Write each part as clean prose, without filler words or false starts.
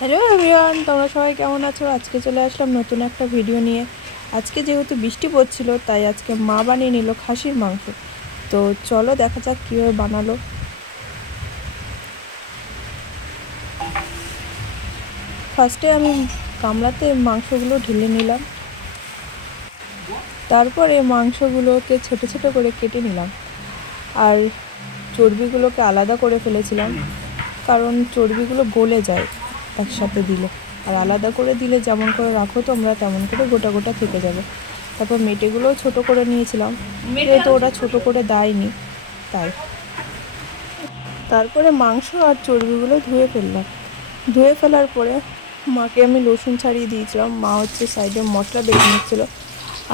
Hello everyone, তোমরা সবাই কেমন আছো? আজকে চলে আসলাম নতুন একটা ভিডিও নিয়ে। আজকে যেহেতু বৃষ্টি পড়ছিল তাই আজকে মা বানিয়ে নিল খাসির মাংস। তো চলো দেখা যাক কীভাবে বানালো। ফার্স্টে আমি গামলাতে মাংসগুলো ঢেলে নিলাম, তারপরে মাংসগুলোকে ছোটো ছোটো করে কেটে নিলাম আর চর্বিগুলোকে আলাদা করে ফেলেছিলাম, কারণ চর্বিগুলো গলে যায় একসাথে দিলে, আর আলাদা করে দিলে যেমন করে রাখো তোমরা তেমন করে গোটা গোটা থেকে যাবে। তারপর মেটেগুলোও ছোটো করে নিয়েছিলাম, যেহেতু ওরা ছোটো করে দেয়নি তাই। তারপরে মাংস আর চর্বিগুলো ধুয়ে ফেললাম। ধুয়ে ফেলার পরে মাকে আমি রসুন ছাড়িয়ে দিয়েছিলাম, মা হচ্ছে সাইডে মশলা বেটে নিচ্ছিল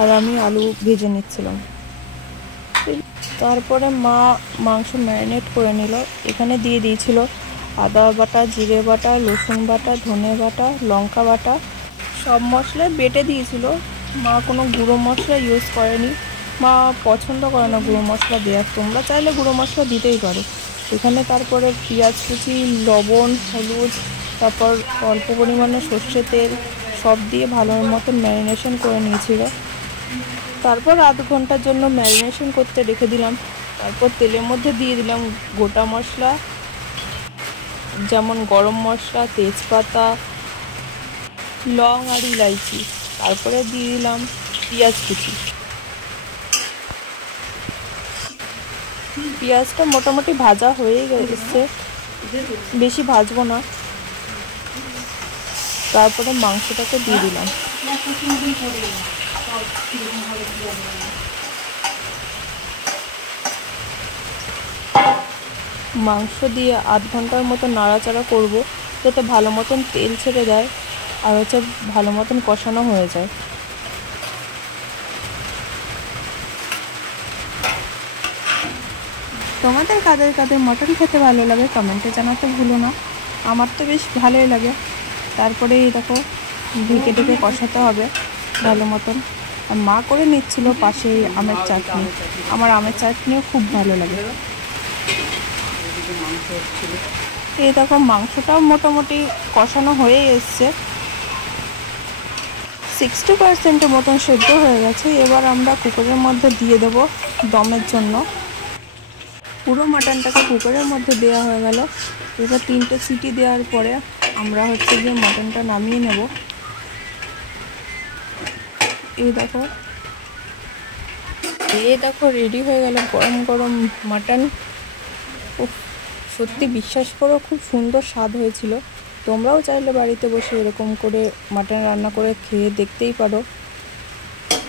আর আমি আলু ভেজে নিচ্ছিলাম। তারপরে মা মাংস ম্যারিনেট করে নিল। এখানে দিয়ে দিয়েছিল আদা বাটা, জিরে বাটা, রসুন বাটা, ধনে বাটা, লঙ্কা বাটা, সব মশলা বেটে দিয়েছিল। মা কোনো গুঁড়ো মশলা ইউজ করেনি, মা পছন্দ করে না গুঁড়ো মশলা দেওয়ার। তোমরা চাইলে গুঁড়ো মশলা দিতেই পারো এখানে। তারপরে পেঁয়াজ কুচি, লবণ, হলুদ, তারপর অল্প পরিমাণে সর্ষে তেল সব দিয়ে ভালো মতন ম্যারিনেশন করে নিয়েছিল। তারপর আধ ঘন্টার জন্য ম্যারিনেশন করতে রেখে দিলাম। তারপর তেলের মধ্যে দিয়ে দিলাম গোটা মশলা, যেমন গরম মশলা, তেজপাতা, লং আর ইলাইচি। তারপরে দিয়ে দিলাম পেঁয়াজ কুচি। পেঁয়াজটা মোটামুটি ভাজা হয়ে গেছে, বেশি ভাজবো না। তারপরে মাংসটাকে দিয়ে দিলাম। মাংস দিয়ে আধ ঘন্টার মতো নাড়াচাড়া করব, যাতে ভালো মতন তেল ছেড়ে দেয় আর হচ্ছে ভালো মতন কষানো হয়ে যায়। তোমাদের কাদের কাদের মটন খেতে ভালো লাগে কমেন্টে জানাতে ভুলো না, আমার তো বেশ ভালোই লাগে। তারপরে এই দেখো ঢেকে ঢেকে কষাতে হবে ভালো মতন। আর মা করে নিচ্ছিল পাশে আমের চাটনি, আমার আমের চাটনিও খুব ভালো লাগে। এই দেখো মাংসটাও মোটামুটি কষানো হয়ে এসছে, 60% মতন সেদ্ধ হয়ে গেছে। এবার আমরা কুকারের মধ্যে দিয়ে দেব দমের জন্য। পুরো মাটনটাকে কুকারের মধ্যে দেওয়া হয়ে গেল। এবার 3টে সিটি দেওয়ার পরে আমরা হচ্ছে গিয়ে মাটনটা নামিয়ে নেব। এই দেখো রেডি হয়ে গেল গরম গরম মাটন। সত্যি বিশ্বাস করো খুব সুন্দর স্বাদ হয়েছিল। তোমরাও চাইলে বাড়িতে বসে এরকম করে মাটন রান্না করে খেয়ে দেখতেই পারো।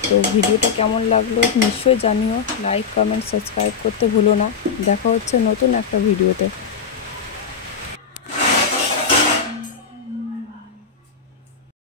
তো ভিডিওটা কেমন লাগলো নিশ্চয়ই জানিও, লাইক, কমেন্ট, সাবস্ক্রাইব করতে ভুলো না। দেখা হচ্ছে নতুন একটা ভিডিওতে।